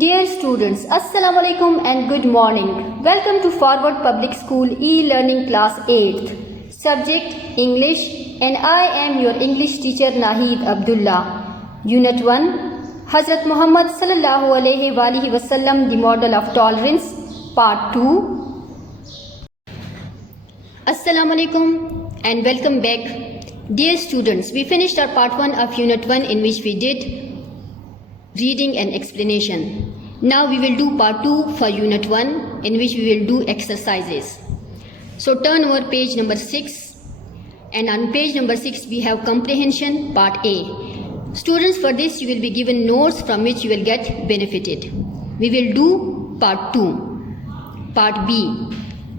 Dear students, Assalamu alaikum and good morning. Welcome to Forward Public School e-learning class 8th. Subject English, and I am your English teacher Nahid Abdullah. Unit 1, Hazrat Muhammad sallallahu alaihi wasallam, the model of tolerance, part 2. Assalamu alaikum and welcome back. Dear students, we finished our part 1 of unit 1 in which we did reading and explanation. Now we will do part 2 for unit 1 in which we will do exercises. So turn over page number 6, and on page number 6 we have comprehension part A. Students, for this you will be given notes from which you will get benefited. We will do part 2, part B.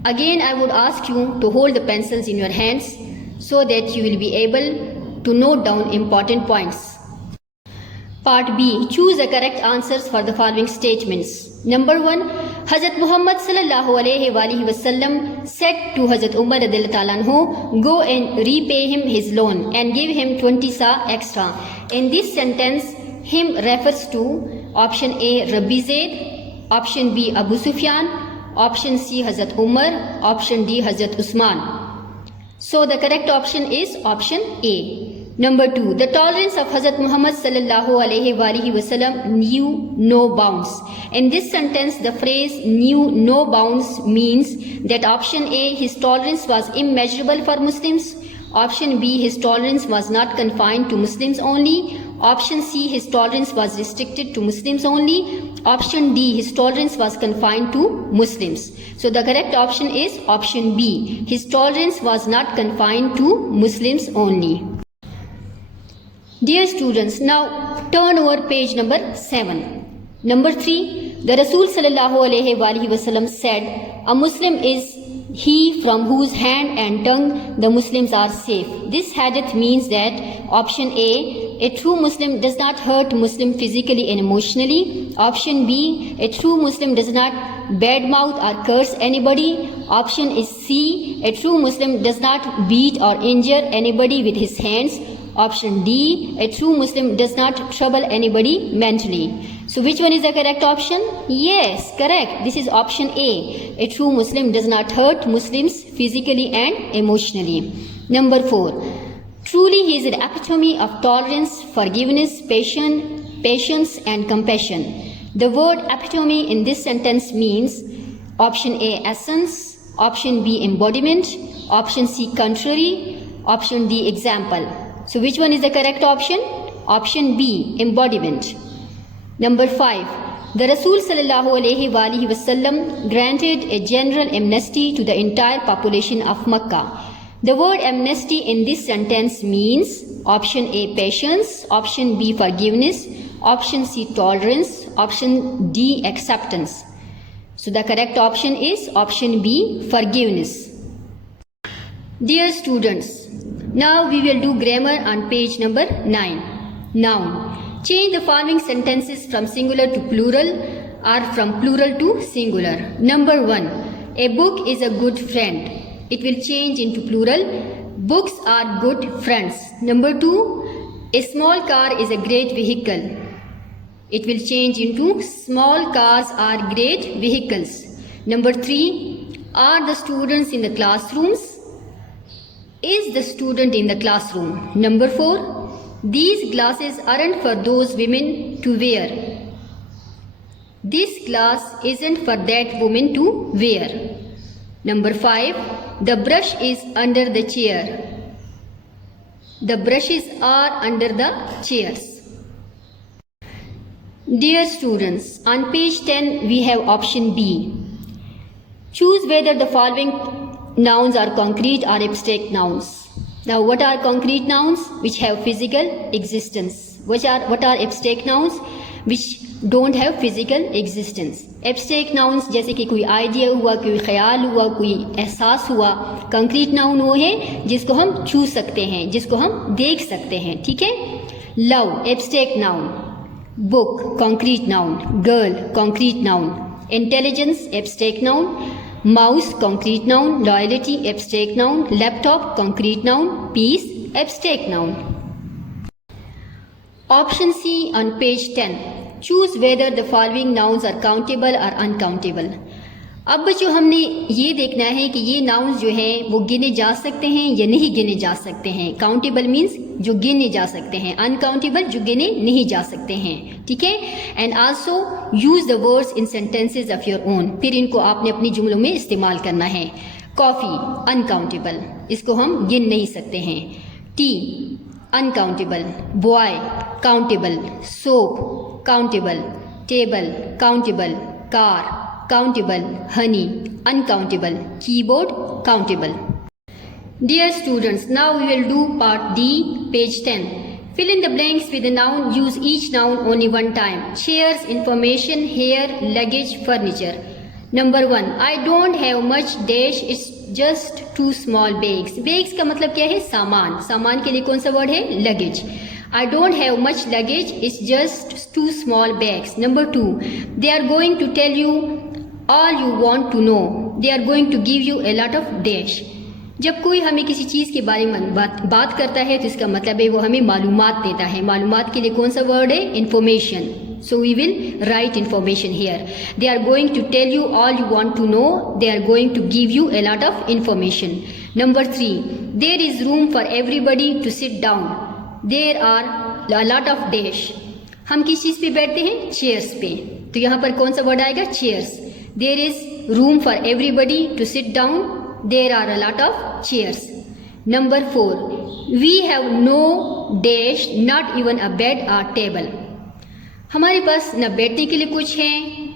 Again I would ask you to hold the pencils in your hands so that you will be able to note down important points. Part B. Choose the correct answers for the following statements. Number 1. Hazrat Muhammad sallallahu alaihi wasallam said to Hazrat Umar radhiyallahu ta'ala anhu, go and repay him his loan and give him 20 sa extra. In this sentence, him refers to option A. Rabbi Zaid, option B. Abu Sufyan, option C. Hazrat Umar, option D. Hazrat Usman. So the correct option is option A. Number 2. The tolerance of Hazrat Muhammad sallallahu alaihi wasallam knew no bounds. In this sentence, the phrase knew no bounds means that option A, his tolerance was immeasurable for Muslims. Option B, his tolerance was not confined to Muslims only. Option C, his tolerance was restricted to Muslims only. Option D, his tolerance was confined to Muslims. So the correct option is option B, his tolerance was not confined to Muslims only. Dear students, now turn over page number 7. Number 3, the Rasul sallallahu alaihi wasallam said, a Muslim is he from whose hand and tongue the Muslims are safe. This hadith means that option A true Muslim does not hurt Muslim physically and emotionally. Option B, a true Muslim does not badmouth or curse anybody. Option is C, a true Muslim does not beat or injure anybody with his hands. Option D, a true Muslim does not trouble anybody mentally. So which one is the correct option? Yes, correct. This is option A. A true Muslim does not hurt Muslims physically and emotionally. Number 4. Truly he is the epitome of tolerance, forgiveness, patience and compassion. The word epitome in this sentence means option A, essence, option B, embodiment, option C, contrary, option D, example. So which one is the correct option? Option B, embodiment. Number 5. The Rasul sallallahu alaihi wasallam granted a general amnesty to the entire population of Makkah. The word amnesty in this sentence means option A, patience, option B, forgiveness, option C, tolerance, option D, acceptance. So the correct option is option B, forgiveness. Dear students, now we will do grammar on page number 9. Noun. Change the following sentences from singular to plural or from plural to singular. Number 1. A book is a good friend. It will change into plural. Books are good friends. Number 2. A small car is a great vehicle. It will change into small cars are great vehicles. Number 3. Are the students in the classrooms? Is the student in the classroom? Number 4. These glasses aren't for those women to wear. This glass isn't for that woman to wear. Number 5. The brush is under the chair. The brushes are under the chairs. Dear students, on page 10 we have option B. Choose whether the following nouns are concrete or abstract nouns. Now what are concrete nouns? Which have physical existence. What are abstract nouns? Which don't have physical existence. Abstract nouns जैसे कि कोई idea हुआ, कोई ख्याल हुआ, कोई एहसास हुआ. concrete noun वो है जिसको हम छू सकते हैं, जिसको हम देख सकते हैं. ठीक है. love abstract noun, book concrete noun, girl concrete noun, intelligence abstract noun, mouse concrete noun, loyalty abstract noun, laptop concrete noun, peace abstract noun. Option C on page 10. Choose whether the following nouns are countable और uncountable. अब बच्चों हमने ये देखना है कि ये nouns जो है वो गिने जा सकते हैं या नहीं गिने जा सकते हैं। काउंटेबल मीन्स जो गिने जा सकते हैं, अनकाउंटेबल जो गिने नहीं जा सकते हैं, ठीक है। And also use the words in sentences of your own, फिर इनको आपने अपनी जुमलों में इस्तेमाल करना है। कॉफ़ी अनकाउंटेबल, इसको हम गिन नहीं सकते हैं। T uncountable, boy countable, soap countable, table countable, car countable, honey uncountable, keyboard countable. Dear students, now we will do part D, page 10. Fill in the blanks with a noun. Use each noun only one time. Chairs, information, hair, luggage, furniture. Number 1. I don't have much dash. It's just 2 small bags. Bags का मतलब क्या है? सामान। सामान के लिए कौन सा वर्ड है? luggage. I don't have much luggage. It's just 2 small bags. Number 2. They are going to tell you all you want to know. They are going to give you a lot of dash. जब कोई हमें किसी चीज़ के बारे में बात करता है तो इसका मतलब है वो हमें मालूमात देता है। मालूमात के लिए कौन सा वर्ड है? Information. So we will write information here. They are going to tell you all you want to know, they are going to give you a lot of information. Number 3. There is room for everybody to sit down. There are a lot of dash. हम किस चीज़ पे बैठते हैं? Chairs पे। तो यहाँ पर कौन सा वर्ड आएगा? Chairs. There is room for everybody to sit down. There are a lot of chairs. Number 4. We have no dash, not even a bed or table. हमारे पास न बैठने के लिए कुछ है,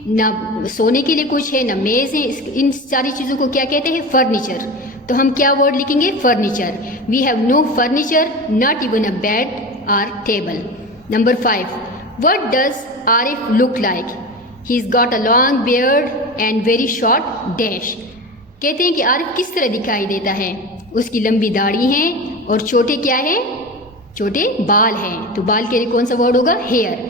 न सोने के लिए कुछ है, न मेज़ है। इन सारी चीज़ों को क्या कहते हैं? फर्नीचर। तो हम क्या वर्ड लिखेंगे? Furniture. We have no furniture, not even a bed or table. Number 5. What does Arif look like? He's got a long beard and very short dash. कहते हैं कि आरिफ किस तरह दिखाई देता है? उसकी लंबी दाढ़ी है और छोटे क्या है? छोटे बाल हैं। तो बाल के लिए कौन सा वर्ड होगा? Hair.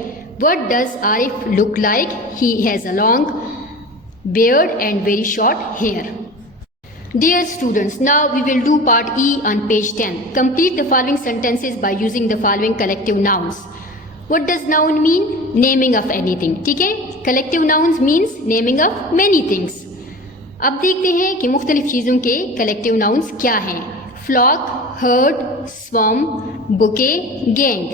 What does Arif look like? He has a long beard and very short hair. Dear students, now we will do part E on page 10. Complete the following sentences by using the following collective nouns. What does noun mean? Naming of anything. ठीक है? Collective nouns means naming of many things. अब देखते हैं कि मुख्तलिफ चीज़ों के collective nouns क्या हैं. Flock, herd, swarm, bouquet, gang.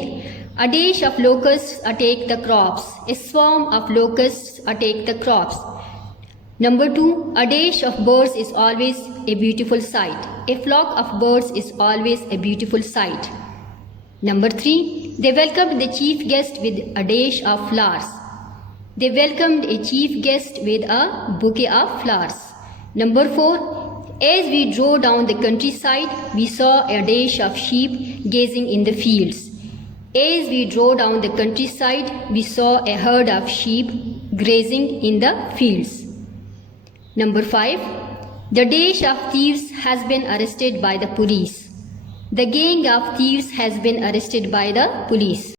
A dash of locusts attack the crops. A swarm of locusts attack the crops. Number 2. A dash of birds is always a beautiful sight. A flock of birds is always a beautiful sight. Number 3. They welcomed the chief guest with a dash of flowers. They welcomed a chief guest with a bouquet of flowers. Number 4. As we drove down the countryside, we saw a dash of sheep gazing in the fields. As we drove down the countryside, we saw a herd of sheep grazing in the fields. Number 5. The dash of thieves has been arrested by the police. The gang of thieves has been arrested by the police.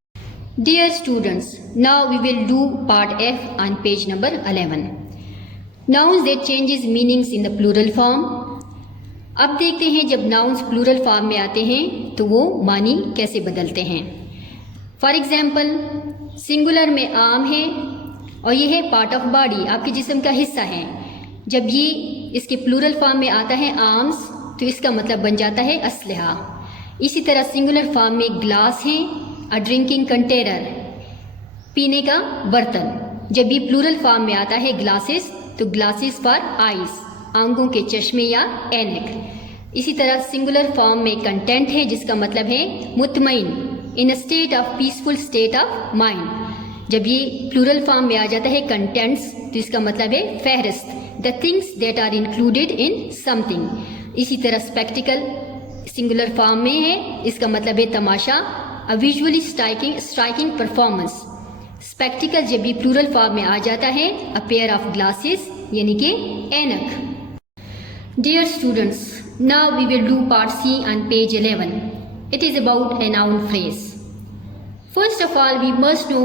Dear students, now we will do part F on page number 11. Nouns that changes meanings in the plural form. अब देखते हैं जब nouns plural form में आते हैं तो वो मानी कैसे बदलते हैं। For example, singular में आम है और ये है part of body, आपके जिस्म का हिस्सा है। जब ये इसके plural form में आता है arms, तो इसका मतलब बन जाता है असलहा। इसी तरह सिंगुलर फॉर्म में ग्लास है, अ ड्रिंकिंग कंटेनर, पीने का बर्तन। जब ये प्लूरल फॉर्म में आता है ग्लासेस, तो ग्लासेस फॉर आइज, आंखों के चश्मे या ऐनक। इसी तरह सिंगुलर फॉर्म में कंटेंट है जिसका मतलब है मुतमईन, in a state of peaceful state of mind. जब ये प्लूरल फॉर्म में आ जाता है कंटेंट्स, तो इसका मतलब है फहरिस्त, the things that are included in something. इसी तरह स्पेक्टिकल सिंगुलर फॉर्म में है, इसका मतलब है तमाशा, अ विजुअली स्ट्राइकिंग परफॉर्मेंस। स्पेक्टिकल जब भी प्लूरल फॉर्म में आ जाता है, अ पेयर ऑफ ग्लासेस यानी कि ऐनक। Dear students, now we will do part C on page 11. It is about a noun phrase. First of all we must know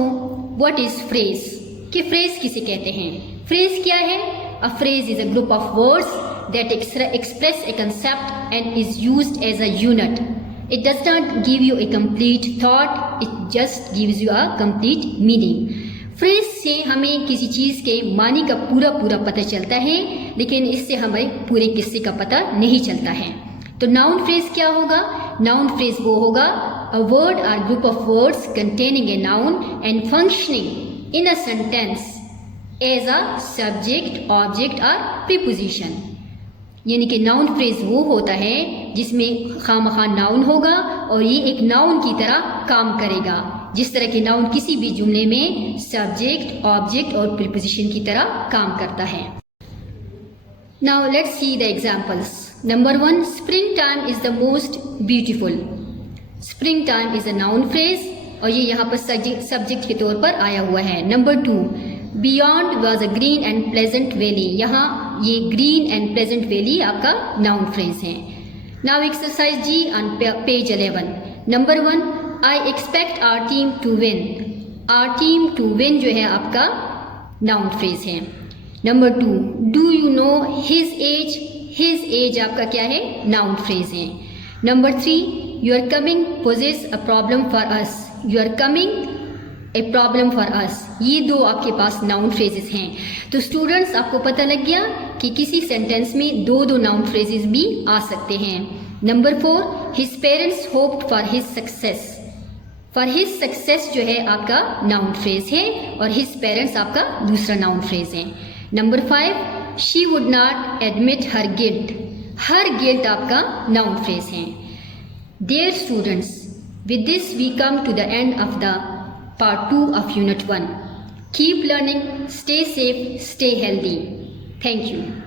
what is phrase, कि phrase किसे कहते हैं। फ्रेज क्या है? A phrase is a group of words that express a concept and is used as a unit. It does not give you a complete thought, it just gives you a complete meaning. Phrase से हमें किसी चीज़ के मानी का पूरा पूरा पता चलता है, लेकिन इससे हमें पूरे किस्से का पता नहीं चलता है। तो नाउन फ्रेज क्या होगा? नाउन फ्रेज वो होगा a word or group of words containing a noun and functioning in a sentence as a subject, object और प्रीपोजिशन। यानी कि नाउन फ्रेज वो होता है जिसमें खामखा नाउन होगा और ये एक नाउन की तरह काम करेगा, जिस तरह के नाउन किसी भी जुमले में सब्जेक्ट, ऑब्जेक्ट और प्रीपोजिशन की तरह काम करता है। Now let's see the examples. Number 1, spring time is the most beautiful. Spring time is a noun phrase और ये यहाँ पर सब्जेक्ट के तौर पर आया हुआ है। Number 2, beyond was a green and pleasant valley. यहाँ ये ग्रीन एंड प्लेजेंट वैली आपका नाउन फ्रेज है। Now exercise G on page 11। Number 1, I expect our team to win. Our team to win जो है आपका नाउन फ्रेज है। Number 2, do you know his age. His age आपका क्या है? Noun phrase है। Number 3, you are coming poses a problem for us. You are coming a problem for us. ये दो आपके पास नाउन फ्रेजेस हैं। तो स्टूडेंट्स, आपको पता लग गया कि किसी सेंटेंस में दो दो नाउन फ्रेजेस भी आ सकते हैं। Number 4, his parents hoped for his success. For his success जो है आपका नाउन फ्रेज है और हिज पेरेंट्स आपका दूसरा नाउन फ्रेज है। Number 5, she would not admit her guilt. Her guilt आपका नाउन फ्रेज है। Dear students, with this we come to the end of the part 2 of unit 1. Keep learning, stay safe, stay healthy. Thank you.